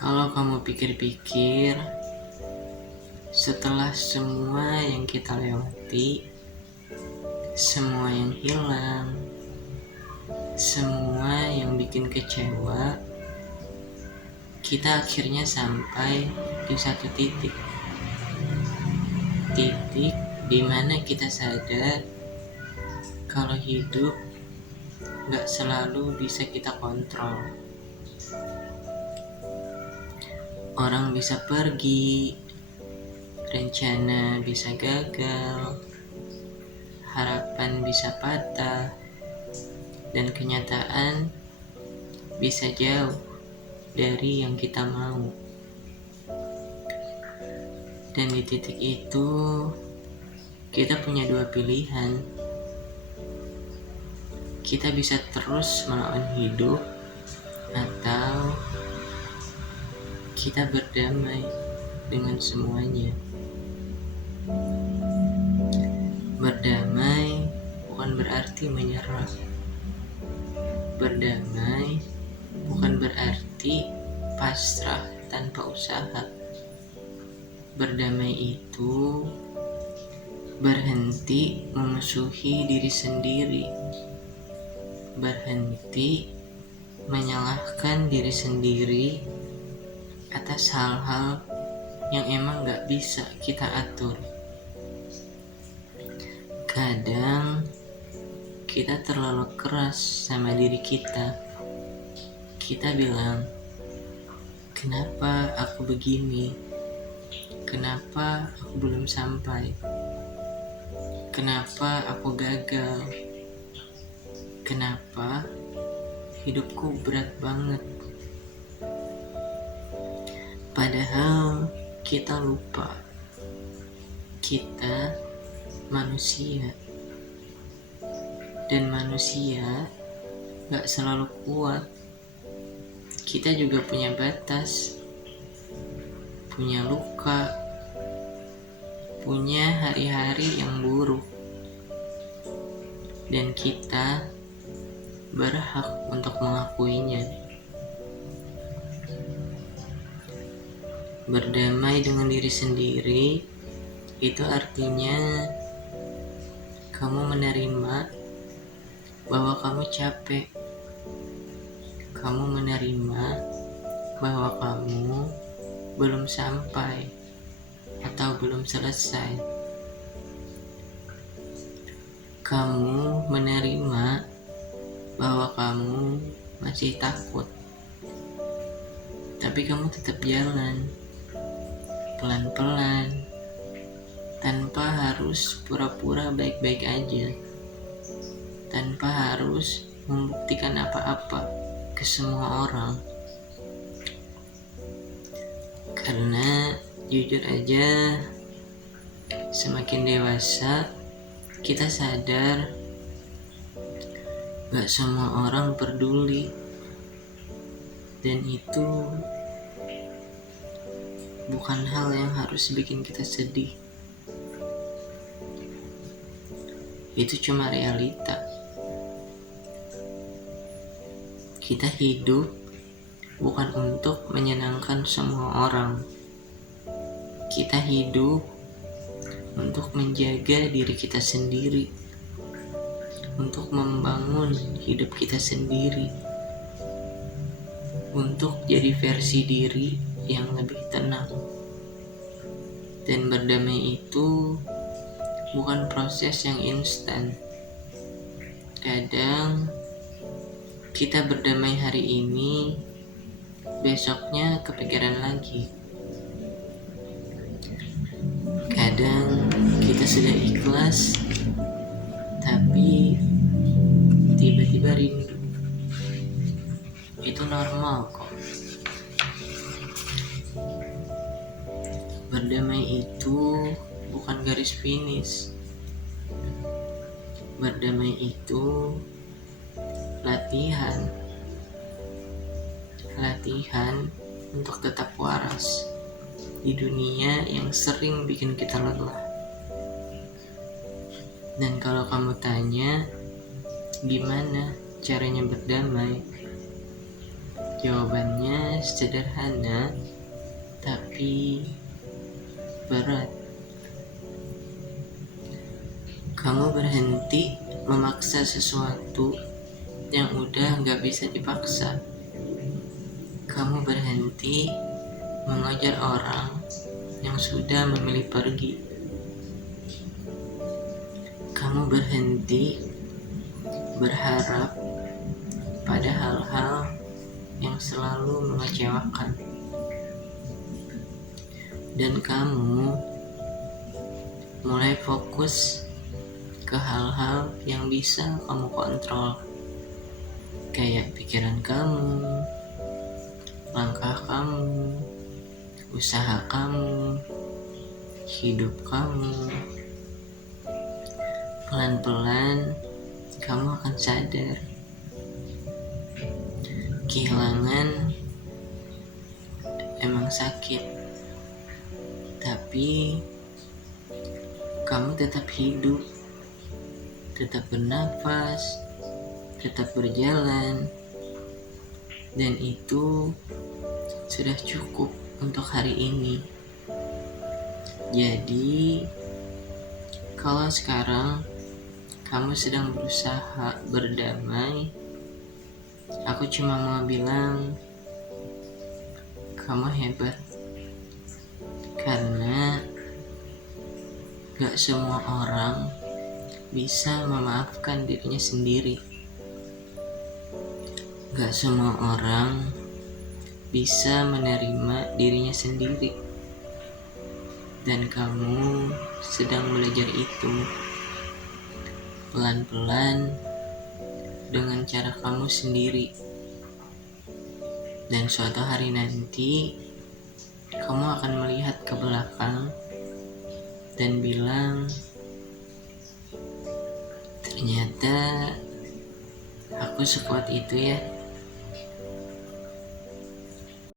Kalau kamu pikir-pikir, setelah semua yang kita lewati, semua yang hilang, semua yang bikin kecewa, kita akhirnya sampai di satu titik di mana kita sadar kalau hidup gak selalu bisa kita kontrol. Orang bisa pergi, rencana bisa gagal, harapan bisa patah, dan kenyataan bisa jauh dari yang kita mau. Dan di titik itu, kita punya dua pilihan. Kita bisa terus melawan hidup, atau kita berdamai dengan semuanya. Berdamai bukan berarti menyerah. Berdamai bukan berarti pasrah tanpa usaha. Berdamai itu berhenti memusuhi diri sendiri, berhenti menyalahkan diri sendiri atas hal-hal yang emang gak bisa kita atur. Kadang kita terlalu keras sama diri kita. Kita bilang, kenapa aku begini? Kenapa aku belum sampai? Kenapa aku gagal? Kenapa hidupku berat banget? Padahal kita lupa, kita manusia, dan manusia gak selalu kuat. Kita juga punya batas, punya luka, punya hari-hari yang buruk, dan kita berhak untuk mengakuinya. Berdamai dengan diri sendiri itu artinya kamu menerima bahwa kamu capek. Kamu menerima bahwa kamu belum sampai atau belum selesai. Kamu menerima bahwa kamu masih takut, tapi kamu tetap jalan pelan-pelan, tanpa harus pura-pura baik-baik aja, tanpa harus membuktikan apa-apa ke semua orang. Karena jujur aja, semakin dewasa kita sadar gak semua orang peduli, dan itu bukan hal yang harus bikin kita sedih. Itu cuma realita. Kita hidup bukan untuk menyenangkan semua orang. Kita hidup untuk menjaga diri kita sendiri, untuk membangun hidup kita sendiri, untuk jadi versi diri yang lebih tenang. Dan berdamai itu bukan proses yang instan. Kadang kita berdamai hari ini, besoknya kepikiran lagi. Kadang kita sudah ikhlas, tapi tiba-tiba rindu. Itu normal kok. Berdamai itu bukan garis finish. Berdamai itu latihan untuk tetap waras di dunia yang sering bikin kita lelah. Dan kalau kamu tanya gimana caranya berdamai, jawabannya kelihatannya sederhana, tapi berat. Kamu berhenti memaksa sesuatu yang udah gak bisa dipaksa. Kamu berhenti mengejar orang yang sudah memilih pergi. Kamu berhenti berharap pada hal-hal yang selalu mengecewakan. Dan kamu mulai fokus ke hal-hal yang bisa kamu kontrol, kayak pikiran kamu, langkah kamu, usaha kamu, hidup kamu. Pelan-pelan kamu akan sadar kehilangan emang sakit, tapi kamu tetap hidup, tetap bernafas, tetap berjalan, dan itu sudah cukup untuk hari ini. Jadi, kalau sekarang kamu sedang berusaha berdamai, aku cuma mau bilang kamu hebat, karena gak semua orang bisa memaafkan dirinya sendiri. Gak semua orang bisa menerima dirinya sendiri, dan kamu sedang belajar itu pelan-pelan dengan cara kamu sendiri. Dan suatu hari nanti kamu akan melihat ke belakang dan bilang, ternyata aku sekuat itu ya.